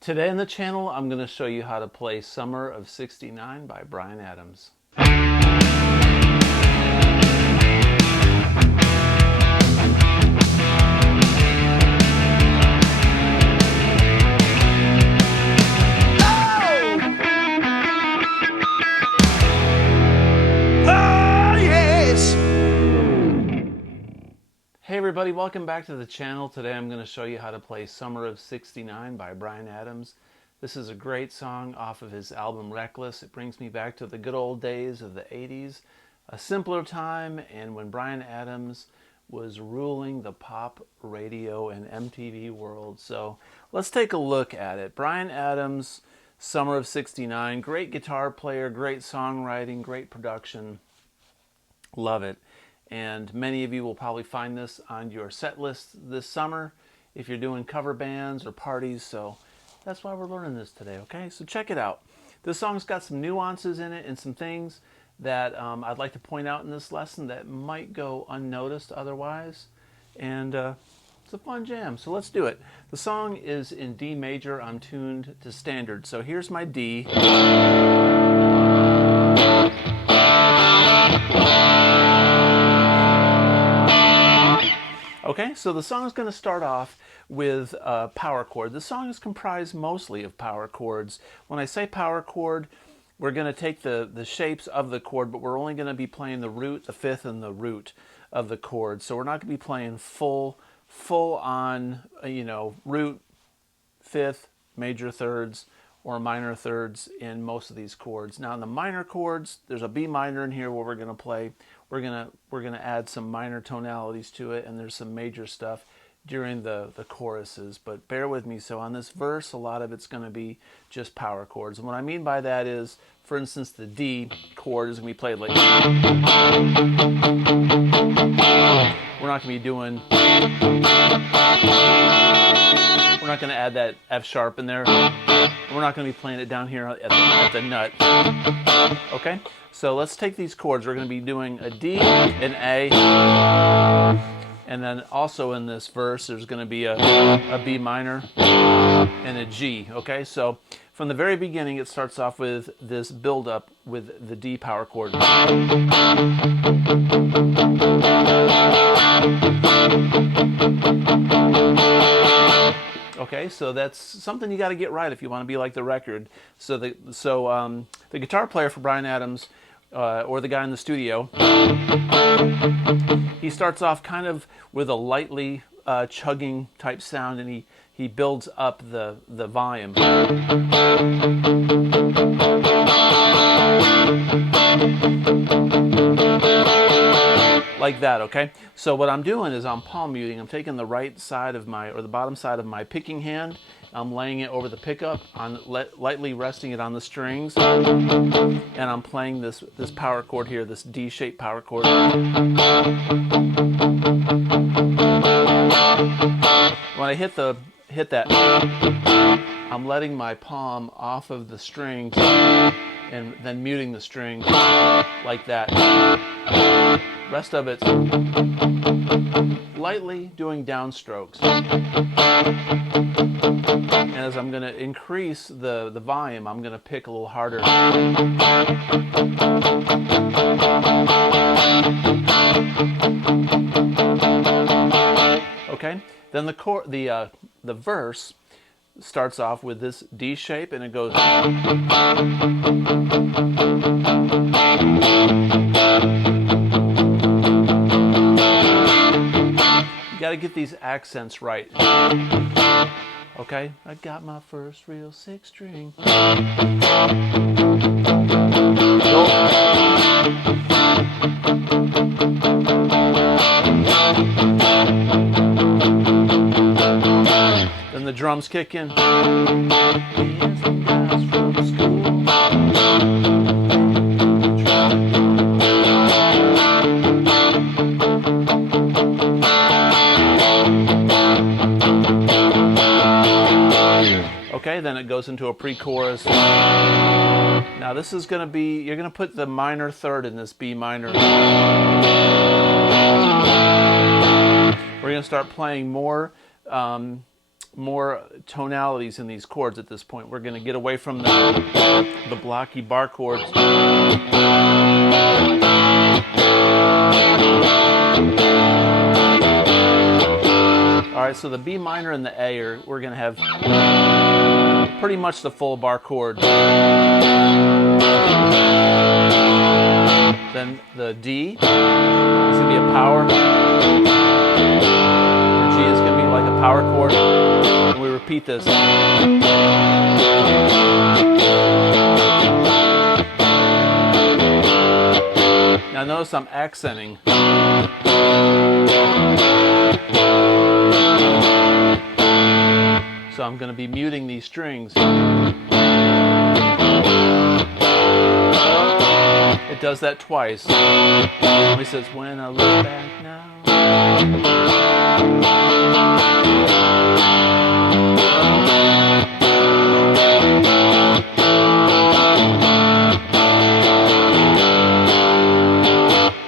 Today on the channel, I'm going to show you how to play Summer of '69 by Bryan Adams. Hey everybody, welcome back to the channel. Today I'm going to show you how to play Summer of '69 by Bryan Adams. This is a great song off of his album Reckless. It brings me back to the good old days of the 80s, a simpler time, and when Bryan Adams was ruling the pop, radio, and MTV world. So let's take a look at it. Bryan Adams, Summer of '69, great guitar player, great songwriting, great production. Love it. And many of you will probably find this on your set list this summer if you're doing cover bands or parties. So that's why we're learning this today, okay? So check it out. This song's got some nuances in it and some things that I'd like to point out in this lesson that might go unnoticed otherwise. And it's a fun jam, so let's do it. The song is in D major. I'm tuned to standard. So here's my D. Okay, so the song is going to start off with a power chord. The song is comprised mostly of power chords. When I say power chord, we're going to take the shapes of the chord, but we're only going to be playing the root, the fifth, and the root of the chord. So we're not going to be playing full on, root, fifth, major thirds, or minor thirds in most of these chords. Now in the minor chords, there's a B minor in here where we're going to play. We're gonna add some minor tonalities to it, and there's some major stuff during the choruses. But bear with me. So on this verse, a lot of it's going to be just power chords. And what I mean by that is, for instance, the D chord is going to be played like. We're not going to be doing. We're not going to add that F sharp in there. We're not going to be playing it down here at the nut. Okay? So let's take these chords. We're going to be doing a D, an A, and then also in this verse there's going to be a B minor and a G. Okay? So from the very beginning it starts off with this build-up with the D power chord. Okay, so that's something you got to get right if you want to be like the record. So the guitar player for Bryan Adams, or the guy in the studio, he starts off kind of with a lightly chugging type sound, and he builds up the volume. Like that, okay? So what I'm doing is I'm palm muting. I'm taking the right side of the bottom side of my picking hand. I'm laying it over the pickup, lightly resting it on the strings, and I'm playing this power chord here, this D-shaped power chord. When I hit that, I'm letting my palm off of the strings and then muting the strings like that. Rest of it's lightly doing downstrokes. And as I'm going to increase the volume, I'm going to pick a little harder. Okay? Then the verse starts off with this D shape, and it goes. You got to get these accents right. Okay? I got my first real 6-string. Then the drums kick in. Okay, then it goes into a pre-chorus. Now this is going to be, you're going to put the minor third in this B minor. We're going to start playing more more tonalities in these chords at this point. We're going to get away from the blocky bar chords. All right, so the B minor and the A we're going to have pretty much the full bar chord. Then the D is going to be a power. The G is going to be like a power chord. And we repeat this. Now notice I'm accenting. So I'm going to be muting these strings. It does that twice. He says, when I look back now.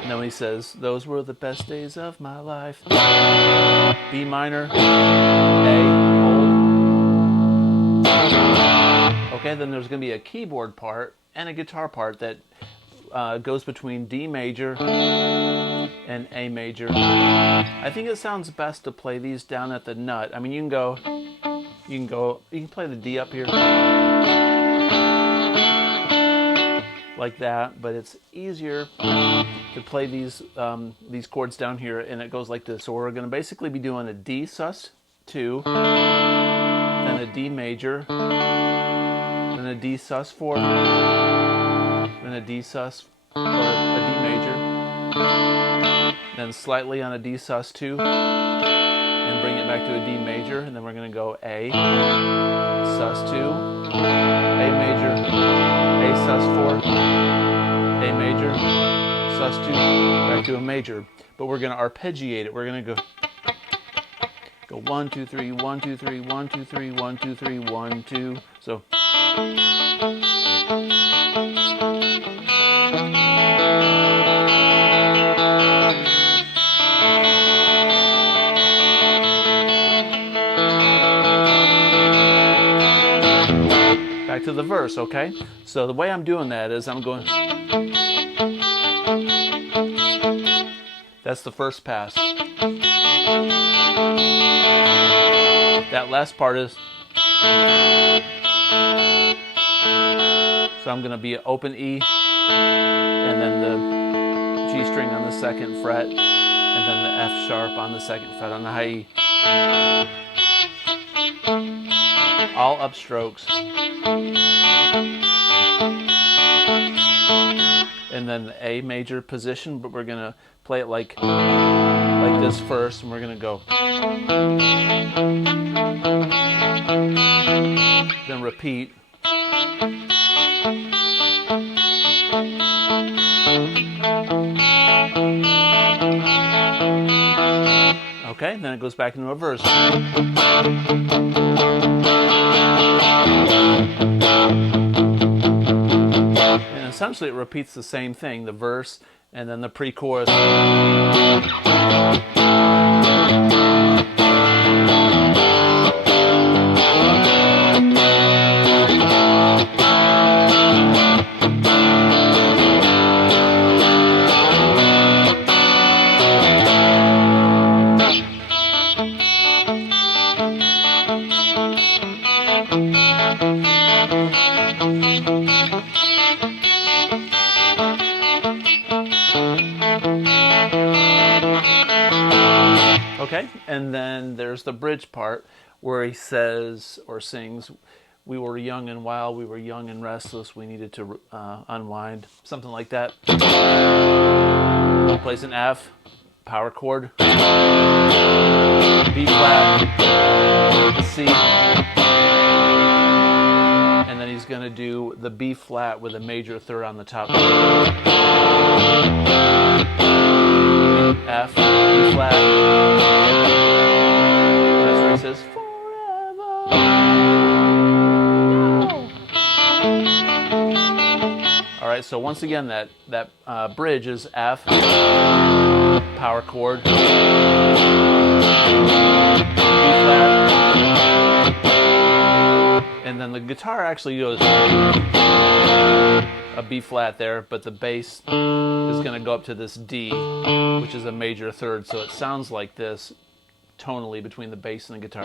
And then when he says, those were the best days of my life. B minor, A, hold. Okay, then there's going to be a keyboard part and a guitar part that goes between D major and A major. I think it sounds best to play these down at the nut. I mean, you can play the D up here like that, but it's easier to play these chords down here, and it goes like this. So we're going to basically be doing a D sus2, then a D major, then a D sus4, then a D sus or a D major, then slightly on a D sus2, and bring it back to a D major, and then we're going to go A sus2, A major, A sus4, A major, sus2, back to a major. But we're going to arpeggiate it. We're going to go 1 2 3 1 2 3 1 2 3 1 2 3 1 2. So back to the verse, okay? So the way I'm doing that is I'm going. That's the first pass. That last part is. So I'm going to be an open E, and then the G string on the second fret, and then the F sharp on the second fret on the high E. All upstrokes. And then the A major position, but we're going to play it like this first, and we're going to go. Then repeat. Okay, then it goes back into a verse. And essentially it repeats the same thing, the verse and then the pre-chorus. Okay, and then there's the bridge part where he says or sings, we were young and wild, we were young and restless, we needed to unwind, something like that. Plays an F, power chord, B flat, C, and then he's going to do the B flat with a major third on the top. F, B flat. That's where he says, forever. All right, so once again, that bridge is F, power chord, And then the guitar actually goes a B flat there, but the bass is going to go up to this D, which is a major third, so it sounds like this tonally between the bass and the guitar.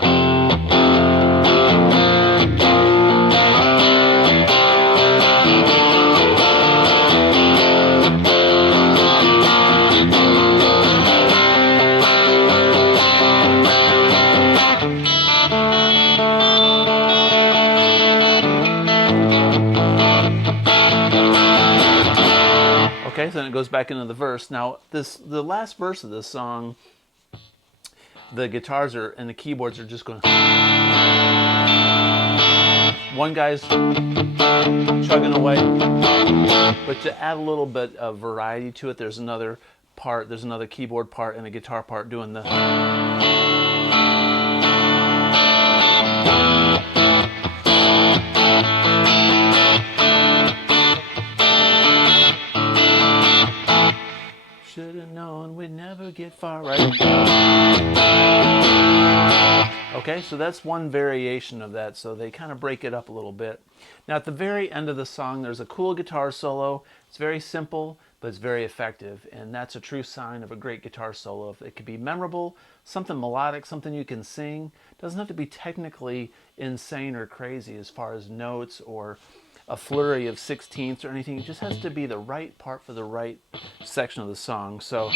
Okay, so then it goes back into the verse. Now, the last verse of this song, the guitars and the keyboards are just going. One guy's chugging away, but to add a little bit of variety to it, there's another part. There's another keyboard part and a guitar part doing the. Should have known we'd never get far, right? Okay, so that's one variation of that, so they kind of break it up a little bit. Now at the very end of the song, there's a cool guitar solo. It's very simple, but it's very effective, and that's a true sign of a great guitar solo. It could be memorable, something melodic, something you can sing. It doesn't have to be technically insane or crazy as far as notes or a flurry of sixteenths or anything. It just has to be the right part for the right section of the song. So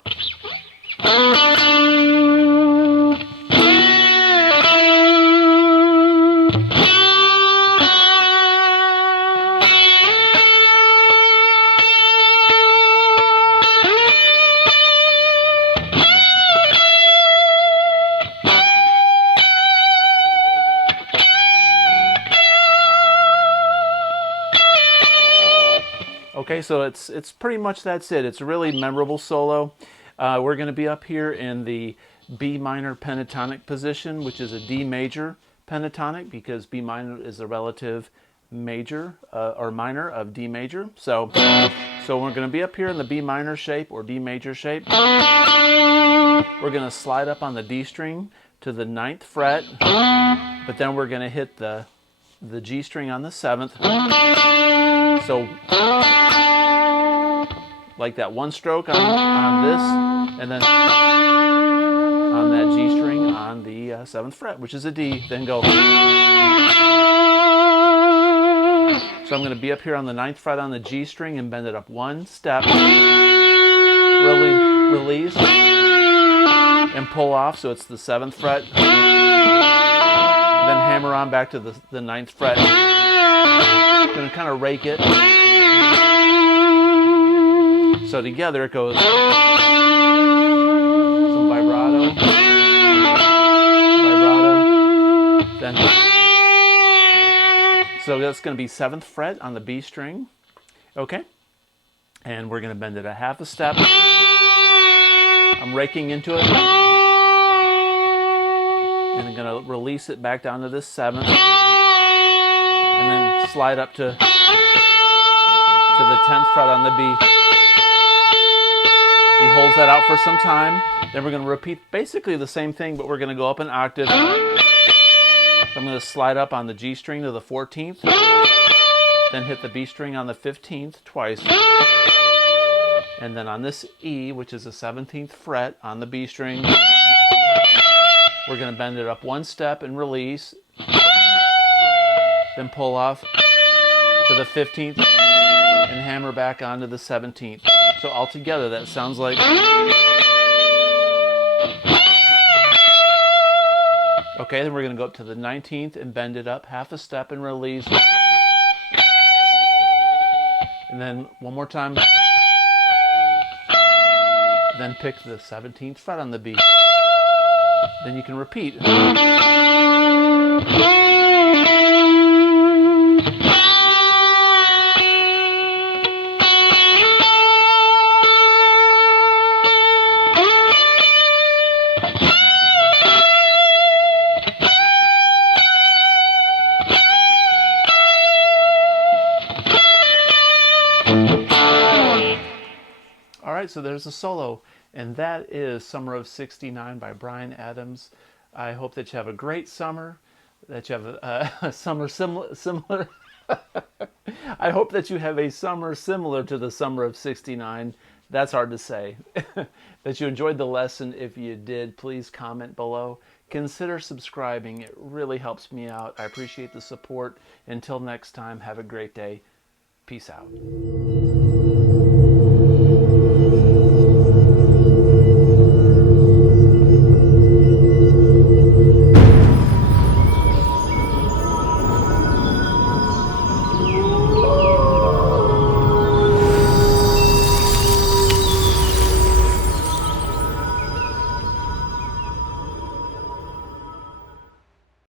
okay, so it's pretty much that's it. It's a really memorable solo. We're going to be up here in the B minor pentatonic position, which is a D major pentatonic, because B minor is the relative major or minor of D major. So we're going to be up here in the B minor shape or D major shape. We're going to slide up on the D string to the 9th fret, but then we're going to hit the G string on the 7th. So like that one stroke on this, and then on that G string on the 7th fret, which is a D, then go. So I'm going to be up here on the 9th fret on the G string and bend it up one step, release, and pull off, so it's the 7th fret, then hammer on back to the 9th fret. I'm going to kind of rake it. So together it goes some vibrato, then. So that's going to be 7th fret on the B string, okay? And we're going to bend it a half a step. I'm raking into it, and I'm going to release it back down to this 7th, and then slide up to the 10th fret on the B. He holds that out for some time. Then we're going to repeat basically the same thing, but we're going to go up an octave. So I'm going to slide up on the G string to the 14th, then hit the B string on the 15th twice. And then on this E, which is the 17th fret on the B string, we're going to bend it up one step and release, then pull off to the 15th and hammer back onto the 17th. So altogether that sounds like. Okay, then we're going to go up to the 19th and bend it up half a step and release. And then one more time. Then pick the 17th fret on the B. Then you can repeat. right, so there's a solo, and that is Summer of '69 by Bryan Adams. I hope that you have a great summer, that you have a summer similar. I hope that you have a summer similar to the summer of '69. That's hard to say. That you enjoyed the lesson. If you did, please comment below. Consider subscribing. It really helps me out. I appreciate the support. Until next time, have a great day. Peace out.